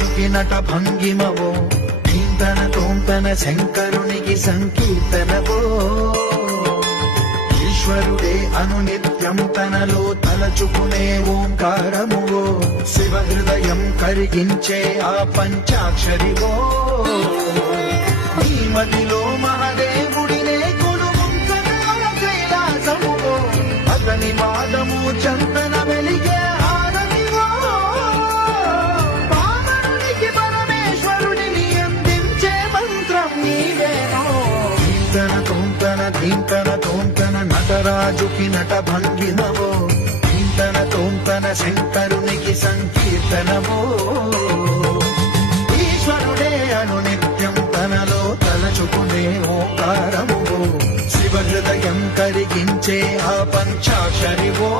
నటరాజుకి నట భంగిమవో ధీంతన తోంతన శంకరునికి సంకీర్తనవో ఈశ్వరుడే అనునిత్యం తనలో తలచుకునే ఓంకారమువో శివ హృదయం కరిగించే ఆ పంచాక్షరివో నీ మదిలో మహాదేవుడినే కొలువుంచన కైలాసమువో అతని పాదము చందన వెలిగే హారమివో పావనునికి పరమేశ్వరుడిని అందించే మంత్రం నీవేనో ధీంతన తోంతన ధీంతన తోంతన నటరాజుకి నట భంగిమవో ధీంతన తోంతన శంకరునికి సంకీర్తనవో ఈశ్వరుడే అనునిత్యం తనలో తలచుకునే ఓంకారమువో శివ హృదయం కరిగించే ఆ పంచాక్షరివో